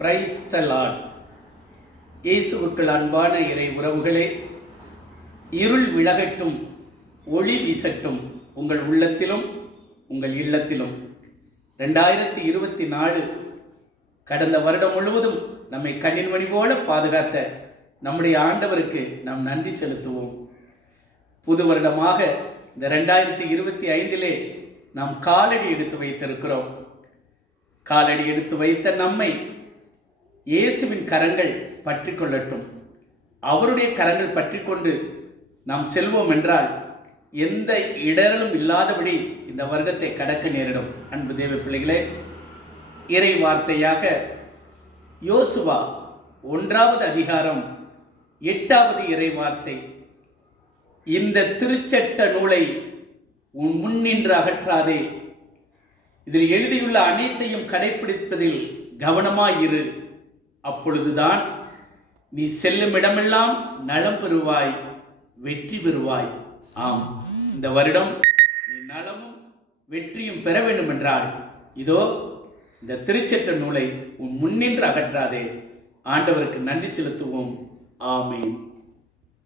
Praise the Lord. இயேசுவுக்குள் அன்பான இறை உறவுகளே, இருள் விலகட்டும், ஒளி வீசட்டும் உங்கள் உள்ளத்திலும் உங்கள் இல்லத்திலும். 2024 கடந்த வருடம் முழுவதும் நம்மை கண்ணின் மணி போல பாதுகாத்த நம்முடைய ஆண்டவருக்கு நாம் நன்றி செலுத்துவோம். புது வருடமாக இந்த 2025 நாம் காலடி எடுத்து வைத்திருக்கிறோம். காலடி எடுத்து வைத்த நம்மை இயேசுவின் கரங்கள் பற்றி கொள்ளட்டும். அவருடைய கரங்கள் பற்றி கொண்டு நாம் செல்வோம் என்றால் எந்த இடரலும் இல்லாதபடி இந்த வருடத்தை கடக்க நேரிடும். அன்பு தேவ பிள்ளைகளே, இறை வார்த்தையாக யோசுவா 1வது அதிகாரம் 8வது இறை வார்த்தை, இந்த திருச்சட்ட நூலை உன் முன்னின்று அகற்றாதே, இதில் எழுதியுள்ள அனைத்தையும் கடைப்பிடிப்பதில் கவனமாயிரு, அப்பொழுதுதான் நீ செல்லும் இடமெல்லாம் நலம் பெறுவாய், வெற்றி பெறுவாய். ஆம், இந்த வருடம் நீ நலமும் வெற்றியும் பெற வேண்டும் என்றால் இதோ இந்த திருச்சட்ட நூலை உன் முன்னின்று அகற்றாதே. ஆண்டவருக்கு நன்றி செலுத்துவோம். ஆமென்.